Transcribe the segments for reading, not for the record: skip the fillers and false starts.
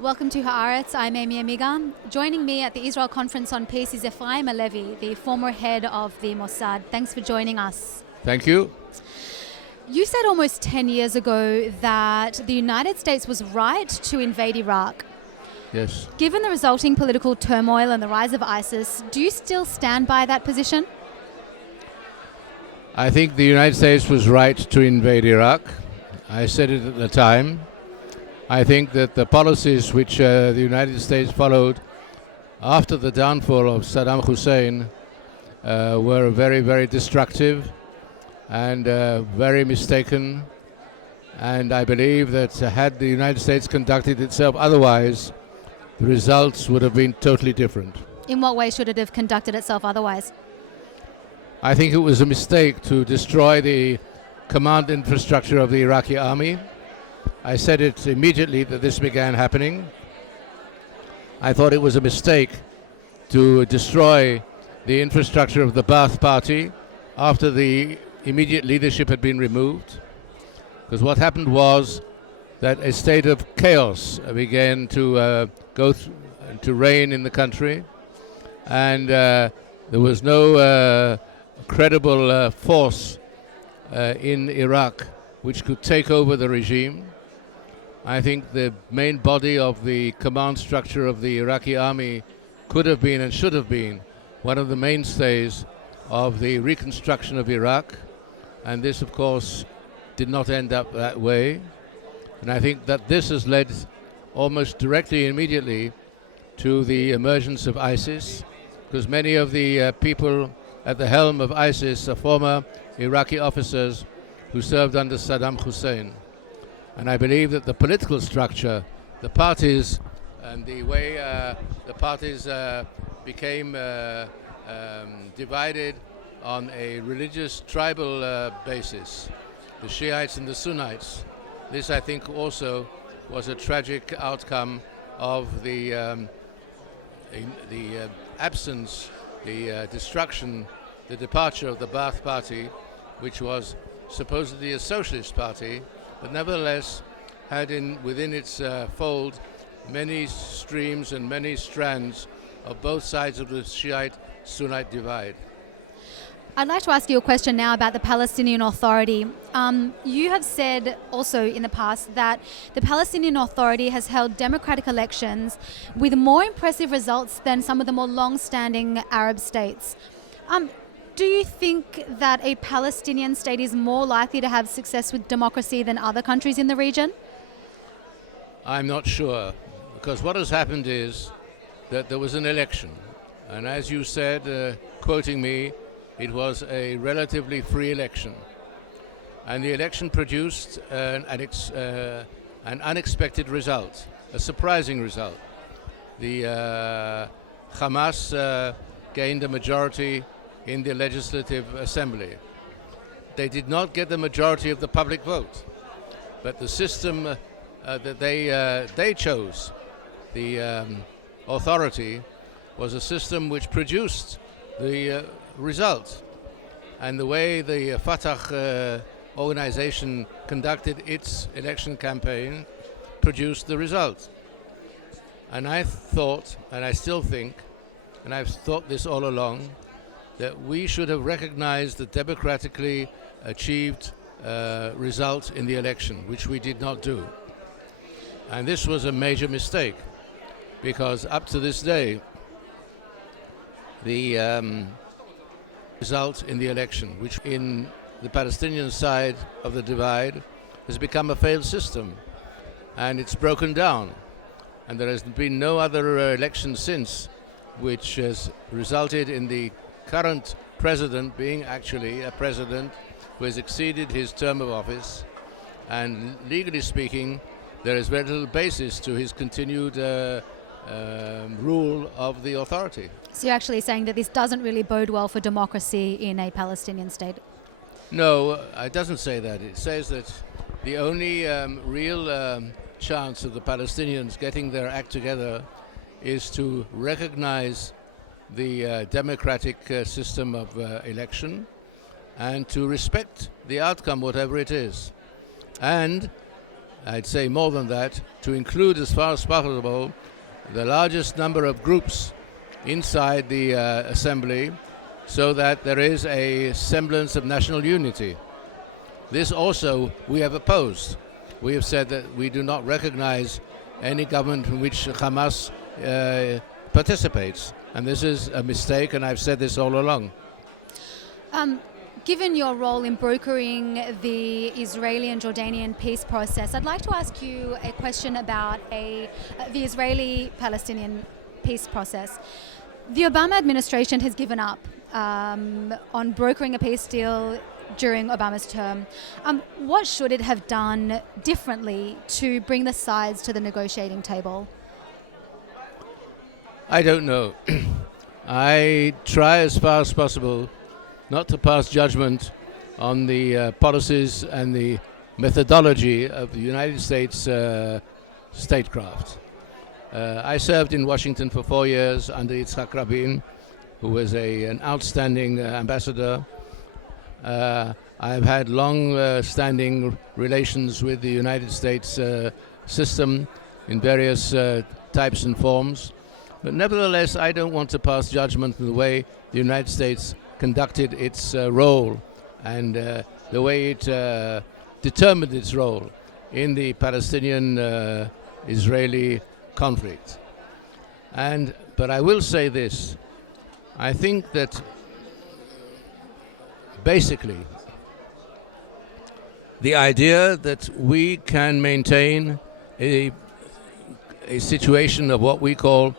Welcome to Haaretz. I'm Aimee Amiga. Joining me at the Israel Conference on Peace is Efraim Halevi, the former head of the Mossad. Thanks for joining us. Thank you. You said almost 10 years ago that the United States was right to invade Iraq. Yes. Given the resulting political turmoil and the rise of ISIS, do you still stand by that position? I think the United States was right to invade Iraq. I said it at the time. I think that the policies which the United States followed after the downfall of Saddam Hussein were very, very destructive and very mistaken. And I believe that had the United States conducted itself otherwise, the results would have been totally different. In what way should it have conducted itself otherwise? I think it was a mistake to destroy the command infrastructure of the Iraqi army. I said it immediately that this began happening. I thought it was a mistake to destroy the infrastructure of the Ba'ath Party after the immediate leadership had been removed. Because what happened was that a state of chaos began to to reign in the country, and there was no credible force in Iraq which could take over the regime. I think the main body of the command structure of the Iraqi army could have been and should have been one of the mainstays of the reconstruction of Iraq, and this of course did not end up that way. And I think that this has led almost directly, immediately, to the emergence of ISIS, because many of the people at the helm of ISIS are former Iraqi officers who served under Saddam Hussein. And I believe that the political structure, the parties, and the way the parties became divided on a religious tribal basis, the Shiites and the Sunnites, this I think also was a tragic outcome of the absence, the destruction, the departure of the Ba'ath Party, which was supposedly a socialist party, but nevertheless had within its fold many streams and many strands of both sides of the Shiite-Sunnite divide. I'd like to ask you a question now about the Palestinian Authority. You have said also in the past that the Palestinian Authority has held democratic elections with more impressive results than some of the more long-standing Arab states. Do you think that a Palestinian state is more likely to have success with democracy than other countries in the region? I'm not sure, because what has happened is that there was an election, and as you said, quoting me, it was a relatively free election, and the election produced an unexpected result, a surprising result. The Hamas gained a majority in the Legislative Assembly. They did not get the majority of the public vote, but the system that they chose, the authority, was a system which produced the result. And the way the Fatah organization conducted its election campaign produced the result. And I thought, and I still think, and I've thought this all along, that we should have recognized the democratically achieved result in the election, which we did not do. And this was a major mistake, because up to this day, the result in the election, which in the Palestinian side of the divide has become a failed system, and it's broken down. And there has been no other election since which has resulted in the current president being actually a president who has exceeded his term of office, and legally speaking there is very little basis to his continued rule of the authority. So you're actually saying that this doesn't really bode well for democracy in a Palestinian state? No, it doesn't say that. It says that the only real chance of the Palestinians getting their act together is to recognize the democratic system of election and to respect the outcome, whatever it is, and I'd say more than that, to include as far as possible the largest number of groups inside the assembly so that there is a semblance of national unity. This also we have opposed. We have said that we do not recognize any government in which Hamas participates. And this is a mistake, and I've said this all along. Given your role in brokering the Israeli and Jordanian peace process, I'd like to ask you a question about the Israeli-Palestinian peace process. The Obama administration has given up on brokering a peace deal during Obama's term. What should it have done differently to bring the sides to the negotiating table? I don't know. I try as far as possible not to pass judgment on the policies and the methodology of the United States statecraft. I served in Washington for 4 years under Yitzhak Rabin, who was an outstanding ambassador. I've had long-standing relations with the United States system in various types and forms. But nevertheless, I don't want to pass judgment on the way the United States conducted its role and the way it determined its role in the Palestinian-Israeli conflict. But I will say this. I think that basically the idea that we can maintain a situation of what we call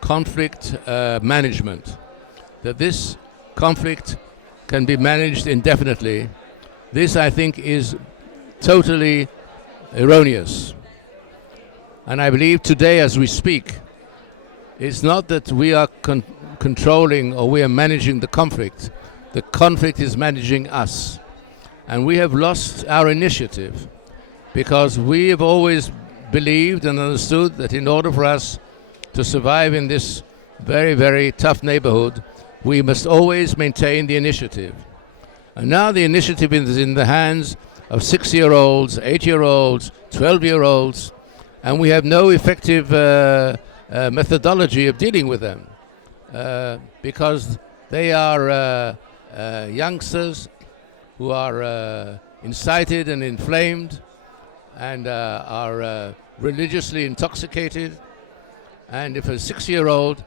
conflict management, that this conflict can be managed indefinitely, this I think is totally erroneous. And I believe today as we speak, it's not that we are controlling or we are managing the conflict is managing us. And we have lost our initiative because we have always believed and understood that in order for us to survive in this very, very tough neighborhood, we must always maintain the initiative. And now the initiative is in the hands of 6-year-olds, 8-year-olds, 12-year-olds, and we have no effective methodology of dealing with them because they are youngsters who are incited and inflamed and are religiously intoxicated. And if a 6-year-old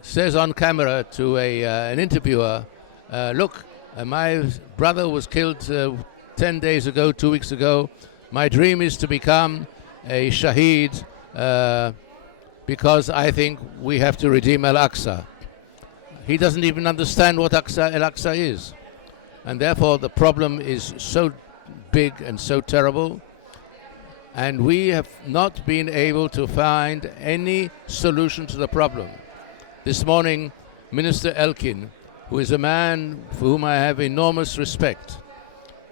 says on camera to an interviewer, look, my brother was killed 10 days ago, 2 weeks ago. My dream is to become a shaheed because I think we have to redeem Al-Aqsa. He doesn't even understand what Al-Aqsa is. And therefore the problem is so big and so terrible. And we have not been able to find any solution to the problem. This morning, Minister Elkin, who is a man for whom I have enormous respect,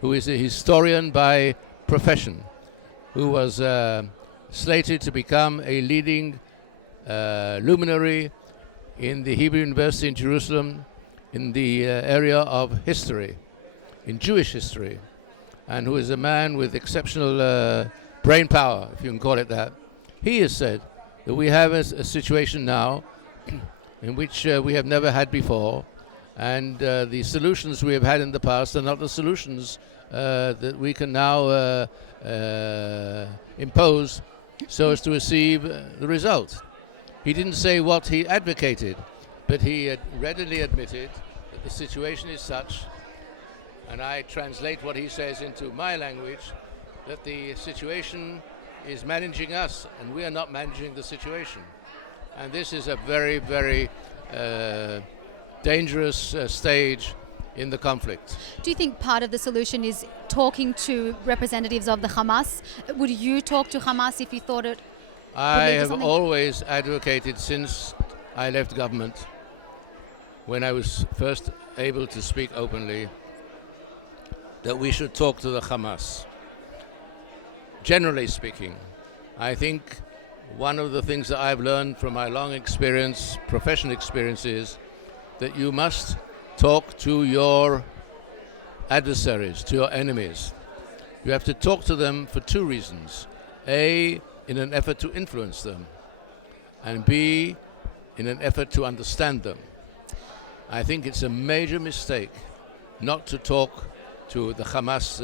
who is a historian by profession, who was slated to become a leading luminary in the Hebrew University in Jerusalem in the area of history, in Jewish history, and who is a man with exceptional brain power, if you can call it that. He has said that we have a situation now in which we have never had before, and the solutions we have had in the past are not the solutions that we can now impose so as to achieve the result. He didn't say what he advocated, but he had readily admitted that the situation is such, and I translate what he says into my language, that the situation is managing us and we are not managing the situation. And this is a very, very dangerous stage in the conflict. Do you think part of the solution is talking to representatives of the Hamas? Would you talk to Hamas if you thought it I have always advocated since I left government, when I was first able to speak openly, that we should talk to the Hamas. Generally speaking, I think one of the things that I've learned from my long experience, professional experience, is that you must talk to your adversaries, to your enemies. You have to talk to them for two reasons. A, in an effort to influence them, and B, in an effort to understand them. I think it's a major mistake not to talk to the Hamas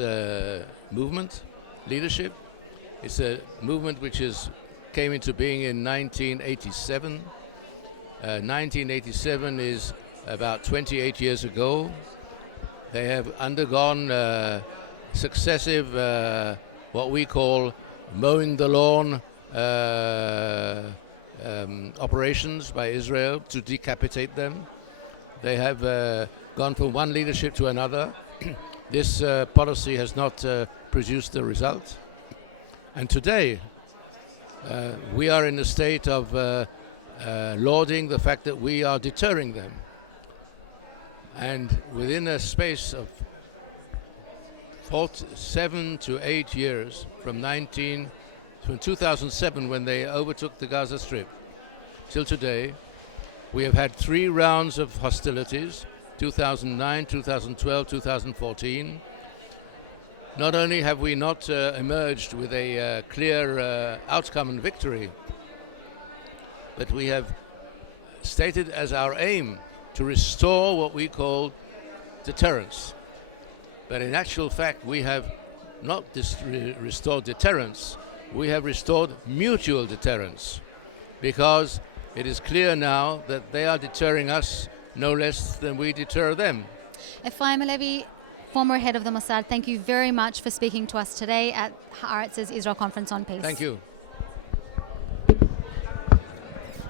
movement leadership. It's a movement which came into being in 1987. 1987 is about 28 years ago. They have undergone successive, what we call mowing the lawn operations by Israel to decapitate them. They have gone from one leadership to another. This policy has not produced the result. And today, we are in a state of lauding the fact that we are deterring them. And within a space of 7 to 8 years, from 2007, when they overtook the Gaza Strip, till today, we have had 3 rounds of hostilities, 2009, 2012, 2014. Not only have we not emerged with a clear outcome and victory, but we have stated as our aim to restore what we call deterrence. But in actual fact, we have not restored deterrence, we have restored mutual deterrence, because it is clear now that they are deterring us no less than we deter them. Efraim Halevi, former head of the Mossad, thank you very much for speaking to us today at Haaretz's Israel Conference on Peace. Thank you.